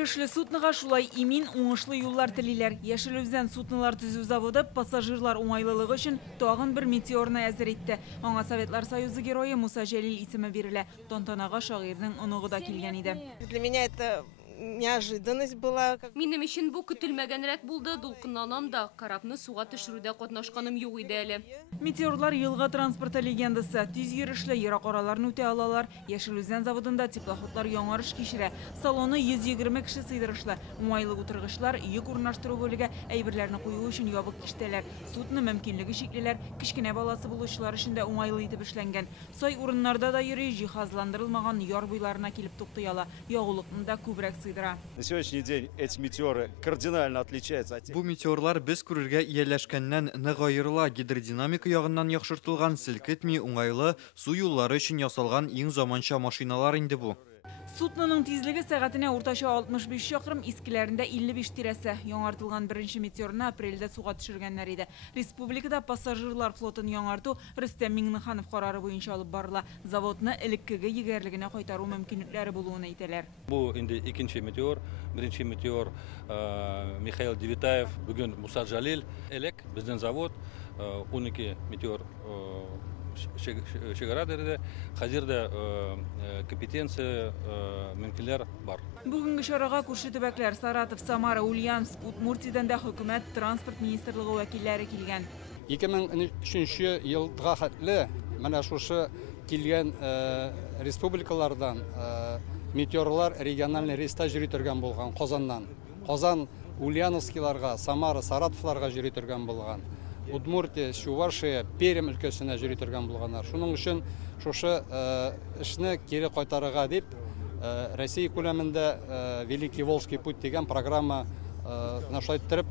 йөрішлі сутныға шулай имин уңышлы юллар тілейлер. Яшелүзден сутнылар түзу заводы пассажирлар оңайлылығы үшін тоғын бір метеорны әзір етті. Аңа Советлар Союзы геройы Муса Жәлил исімі берілі. Тонтанаға шағирдің ұнығы да келген еді. Для меня это неожиданность была. Минем өчен бу көтелмәгәнрәк булды. Дулкынланам да, карапны суга төшерүдә катнашканым юк иде әле. Метеорлар елга транспорты легендасы. Тиз йөрішлі ерак араларын үте алалар. Яшелүзден заводында теплоходлар яңарыш кишерә. Салоны 120 кеше сыйдырышлы. Уңайлы утыргычлар йөк урнаштыру бөлеге әйберләрне кую өчен ябык киштәләр. Судны мөмкинлеге шиклеләр, кичкенә баласы булучылар өчен дә уңайлы итеп эшләнгән. Сай урыннарда да йөри, җиһазландырылмаган яр буйларына килеп туктыяла. Ягулыкны да күбрәк сыйдыра. На сегодняшний день эти метеоры кардинально отличаются от тех. Бу метеорлар без күрергә ияләшкәннән нык аерыла. Гидродинамика ягыннан яхшыртылган, селкетми, уңайлы, су юллары өчен ясалган иң заманча машиналар инде бу. Судның тизлеге сәгатенә уртача 65 чакрым, искеләрендә 55 тирәсе. Яңартылган беренче метеорны апрельдә суга төшергәннәр иде. Республикада пассажирлар флотын яңарту Рөстәм Миңнеханов карары буенча алып барыла. Заводны элеккеге егәрлегенә кайтару мөмкинлекләре булуын әйтәләр. Бу инде икенче метеор, беренче метеор Михаил Девитаев, бүген Муса Жәлил элек безнең завод 12 метеор шегара дәрәҗәдә хәзердә компетенция мөмкинлекләр бар. Бүгенге чарага күрше төбәкләр Саратов, Самара, Ульяновск, Удмуртиядән да хөкүмәт транспорт министрлыгы вәкилләре килгән. 2003 елга хәтле менә шушы килгән республикалардан метеорлар региональный рейста йөри торган булган Казаннан. Казан Ульяновскиларга, Самара, Саратовларга йөри торган булган. Удмуртия, Чувашия, Пермь өлкәсенә йөри торган булганнар. Шуның өчен шушы эшне кире кайтарырга дип Россия күләмендә Великий Волжский путь дигән программа нашлайтырып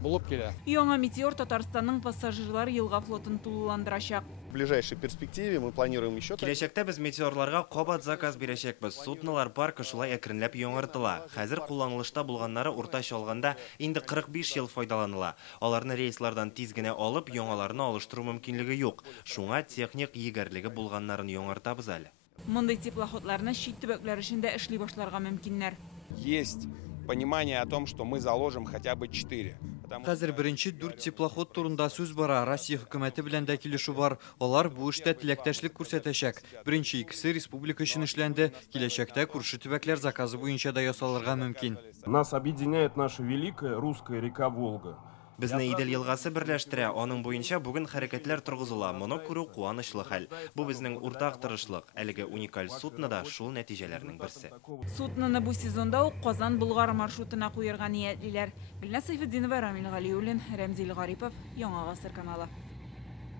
булып килә. Яңа метеор Татарстанның пассажирлар елга флотын тулыландырачак. В ближайшей перспективе мы планируем еще. Киләчәктә без метеорларга кабат заказ бирәчәкбез. Суднылар паркы шулай әкренләп яңартыла. Хәзер кулланылышта булганнары уртача алганда инде 45 ел файдаланыла. Аларны рейслардан тиз генә алып, яңаларны алыштыру мөмкинлеге юк. Шуңа техник егәрлеге булганнарын яңартабыз әле. Мондый теплоходларны чит төбәкләр өчен дә эшли башларга мөмкиннәр. Есть понимание о том, что мы заложим хотя бы 4. Хәзер беренче 4 теплоход турында сүз бара. Россия хөкүмәте белән дә килешү бар. Алар бу эштә теләктәшлек күрсәтәчәк. Беренче икесе республика өчен эшләнде. Киләчәктә күрше төбәкләр заказы буенча да ясалырга мөмкин. Нас объединяет наша великая русская река Волга. Безне Идел елгасы берләштерә, аның буенча бүген хәрәкәтләр торгызыла. Моны күрү куанычлы хәл. Бу безнең уртак тырышлык. Әлеге уникаль судны да шул нәтиҗәләрнең берсе. Судныны бу сезонда ук Казан-Болгар маршрутына куярга ниятлиләр. Гөлназ Сайфетдинова, Рамил Галиуллин, Рәмзил Гарипов, Яңа Гасыр каналы.